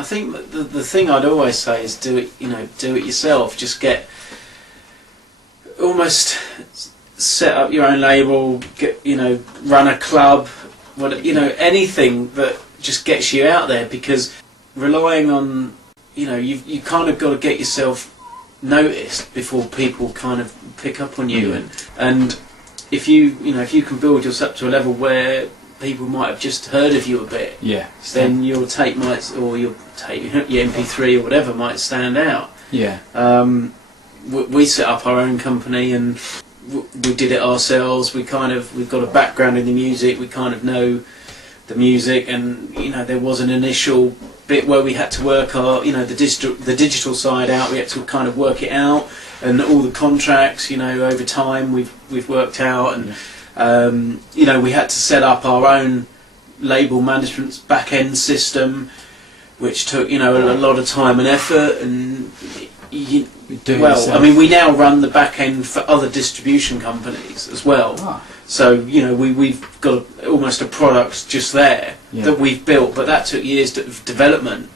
I think the thing I'd always say is do it yourself. Just almost set up your own label, run a club, anything that just gets you out there, because relying on, you kind of got to get yourself noticed before people kind of pick up on you, and if you can build yourself up to a level where people might have just heard of you a bit, then your tape or your MP3 or whatever might stand out. We set up our own company and we did it ourselves. We've got a background in the music. We kind of know the music, and there was an initial bit where we had to work our the digital side out. We had to kind of work it out, and all the contracts over time we've worked out, and we had to set up our own label management back end system, which took a lot of time and effort. And we now run the back end for other distribution companies as well. So we've got almost a product just there that we've built, but that took years of development.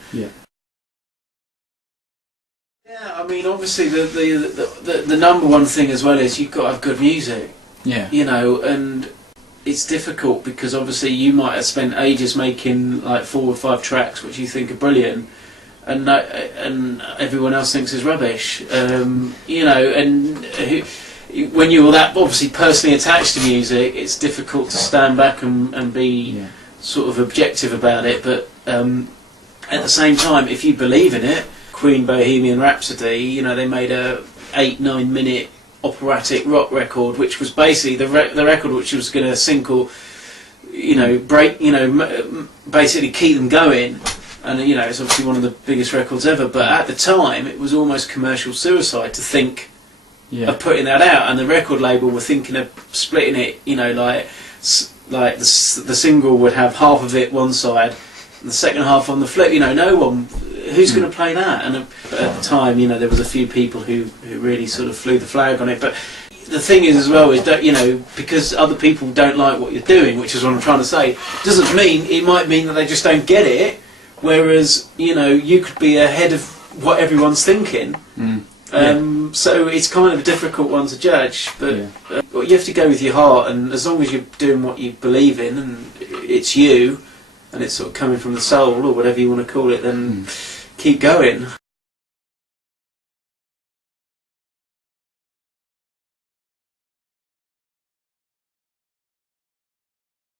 I mean, obviously the number one thing as well is you've got to have good music. And it's difficult because obviously you might have spent ages making like 4 or 5 tracks which you think are brilliant, and everyone else thinks is rubbish. When you're that obviously personally attached to music, it's difficult to stand back and be sort of objective about it. But at the same time, if you believe in it, Queen Bohemian Rhapsody, they made a 8-9 minute operatic rock record, which was basically the record which was going to sink or break, basically keep them going. And it's obviously one of the biggest records ever. But at the time, it was almost commercial suicide to think of putting that out, and the record label were thinking of splitting it. Like the single would have half of it one side, and the second half on the flip. No one. Who's going to play that? And at the time, there was a few people who really sort of flew the flag on it. But the thing is as well is that because other people don't like what you're doing, which is what I'm trying to say, doesn't mean it might mean that they just don't get it. Whereas you could be ahead of what everyone's thinking. So it's kind of a difficult one to judge. But you have to go with your heart, and as long as you're doing what you believe in and it's you, and it's sort of coming from the soul or whatever you want to call it, then keep going.